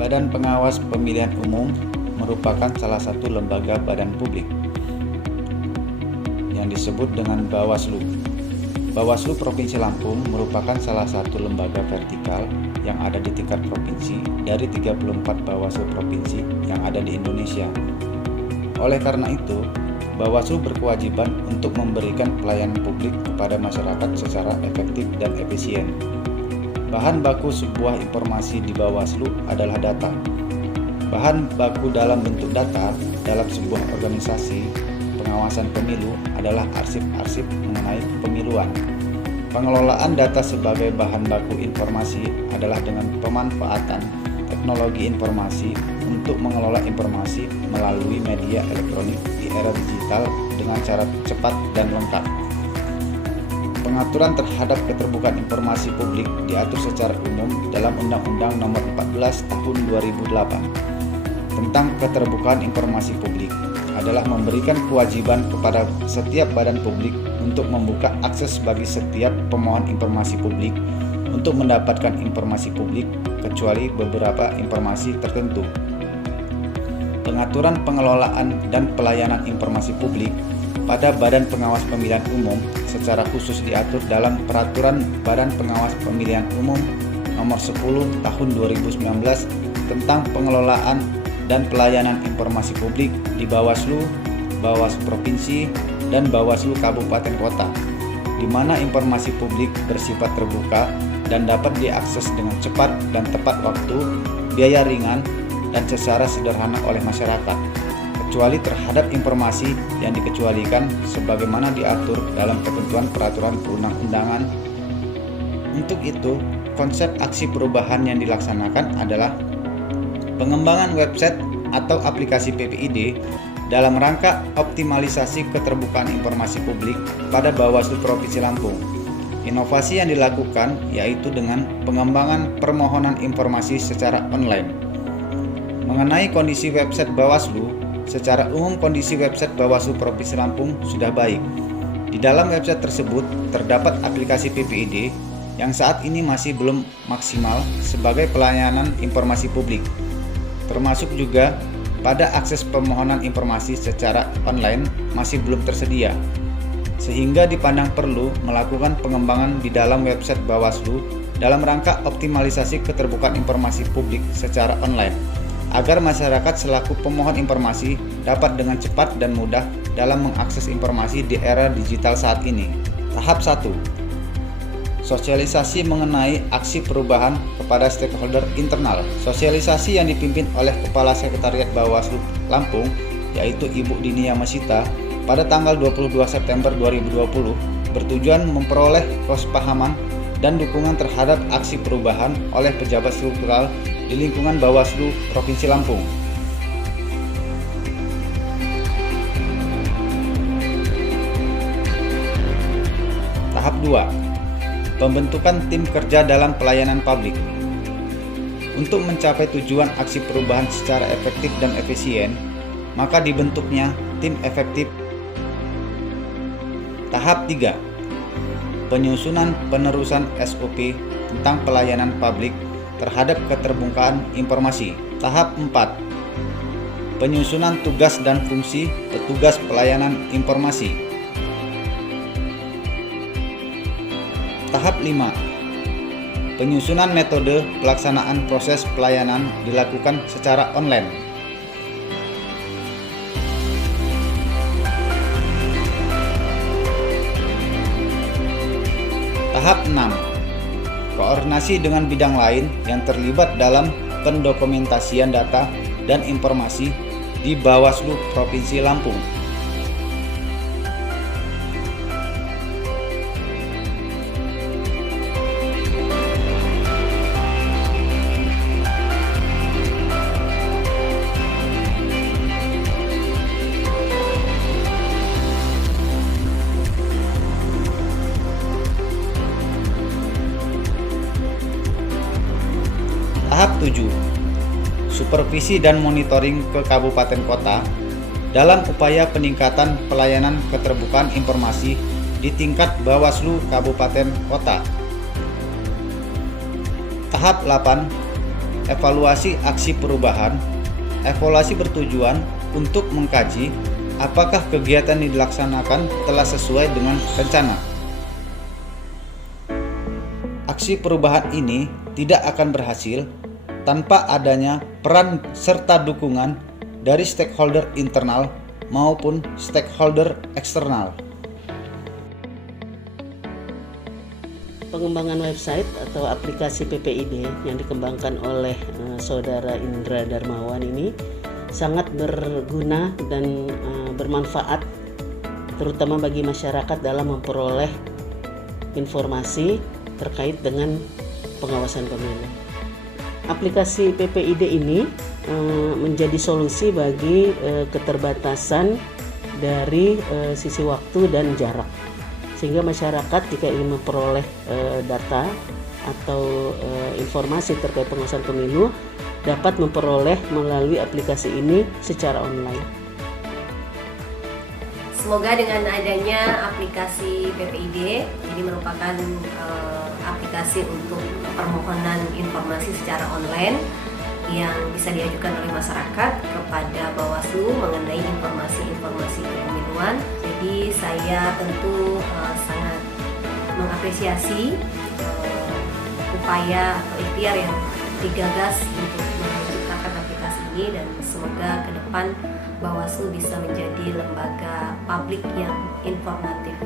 Badan Pengawas Pemilihan Umum merupakan salah satu lembaga badan publik yang disebut dengan Bawaslu. Bawaslu Provinsi Lampung merupakan salah satu lembaga vertikal yang ada di tingkat provinsi dari 34 Bawaslu provinsi yang ada di Indonesia. Oleh karena itu, Bawaslu berkewajiban untuk memberikan pelayanan publik kepada masyarakat secara efektif dan efisien. Bahan baku sebuah informasi di Bawaslu adalah data. Bahan baku dalam bentuk data dalam sebuah organisasi pengawasan pemilu adalah arsip-arsip mengenai pemiluan. Pengelolaan data sebagai bahan baku informasi adalah dengan pemanfaatan teknologi informasi untuk mengelola informasi melalui media elektronik di era digital dengan cara cepat dan lengkap. Pengaturan terhadap keterbukaan informasi publik diatur secara umum dalam Undang-Undang Nomor 14 Tahun 2008 tentang keterbukaan informasi publik adalah memberikan kewajiban kepada setiap badan publik untuk membuka akses bagi setiap pemohon informasi publik untuk mendapatkan informasi publik kecuali beberapa informasi tertentu. Pengaturan pengelolaan dan pelayanan informasi publik pada Badan Pengawas Pemilihan Umum secara khusus diatur dalam Peraturan Badan Pengawas Pemilihan Umum Nomor 10 Tahun 2019 tentang pengelolaan dan pelayanan informasi publik di Bawaslu, Bawaslu Provinsi, dan Bawaslu Kabupaten Kota, di mana informasi publik bersifat terbuka dan dapat diakses dengan cepat dan tepat waktu, biaya ringan, dan secara sederhana oleh masyarakat, kecuali terhadap informasi yang dikecualikan sebagaimana diatur dalam ketentuan peraturan perundang-undangan. Untuk itu, konsep aksi perubahan yang dilaksanakan adalah pengembangan website atau aplikasi PPID dalam rangka optimalisasi keterbukaan informasi publik pada Bawaslu Provinsi Lampung. Inovasi yang dilakukan yaitu dengan pengembangan permohonan informasi secara online. Mengenai kondisi website Bawaslu, secara umum kondisi website Bawaslu Provinsi Lampung sudah baik. Di dalam website tersebut terdapat aplikasi PPID yang saat ini masih belum maksimal sebagai pelayanan informasi publik. Termasuk juga pada akses permohonan informasi secara online masih belum tersedia. Sehingga dipandang perlu melakukan pengembangan di dalam website Bawaslu dalam rangka optimalisasi keterbukaan informasi publik secara online, agar masyarakat selaku pemohon informasi dapat dengan cepat dan mudah dalam mengakses informasi di era digital saat ini. Tahap 1. Sosialisasi mengenai aksi perubahan kepada stakeholder internal. Sosialisasi yang dipimpin oleh Kepala Sekretariat Bawaslu Lampung, yaitu Ibu Dini Yamasita, pada tanggal 22 September 2020 bertujuan memperoleh kesepahaman dan dukungan terhadap aksi perubahan oleh pejabat struktural di lingkungan Bawaslu Provinsi Lampung. Tahap 2. Pembentukan tim kerja dalam pelayanan publik. Untuk mencapai tujuan aksi perubahan secara efektif dan efisien, maka dibentuknya tim efektif. Tahap 3. Penyusunan penerusan SOP tentang pelayanan publik terhadap keterbukaan informasi. Tahap 4. Penyusunan tugas dan fungsi petugas pelayanan informasi. Tahap 5. Penyusunan metode pelaksanaan proses pelayanan dilakukan secara online. Tahap 6. Koordinasi dengan bidang lain yang terlibat dalam pendokumentasian data dan informasi di Bawaslu Provinsi Lampung. Tahap 7. Supervisi dan monitoring ke kabupaten kota dalam upaya peningkatan pelayanan keterbukaan informasi di tingkat Bawaslu kabupaten kota. Tahap 8. evaluasi aksi perubahan. Evaluasi bertujuan untuk mengkaji apakah kegiatan yang dilaksanakan telah sesuai dengan rencana. Aksi perubahan ini tidak akan berhasil tanpa adanya peran serta dukungan dari stakeholder internal maupun stakeholder eksternal. Pengembangan website atau aplikasi PPID yang dikembangkan oleh Saudara Indra Darmawan ini sangat berguna dan bermanfaat terutama bagi masyarakat dalam memperoleh informasi terkait dengan pengawasan pemilu. Aplikasi PPID ini menjadi solusi bagi keterbatasan dari sisi waktu dan jarak, sehingga masyarakat jika ingin memperoleh data atau informasi terkait pengawasan pemilu dapat memperoleh melalui aplikasi ini secara online. Semoga dengan adanya aplikasi PPID, ini merupakan aplikasi untuk permohonan informasi secara online yang bisa diajukan oleh masyarakat kepada Bawaslu mengenai informasi-informasi kepemiluan. Jadi saya tentu sangat mengapresiasi upaya atau ikhtiar yang digagas untuk menciptakan aplikasi ini, dan semoga ke depan Bawaslu bisa menjadi lembaga publik yang informatif.